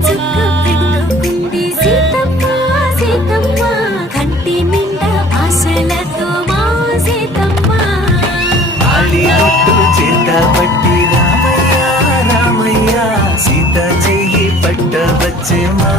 పెట్టుకుంది సీతమ్మ సీతమ్మ కంటి నిండా ఆశలతో మా సీతమ్మ చేత పట్టి రామయ్య రామయ్య సీత చెయ్యి పట్ట వచ్చే మా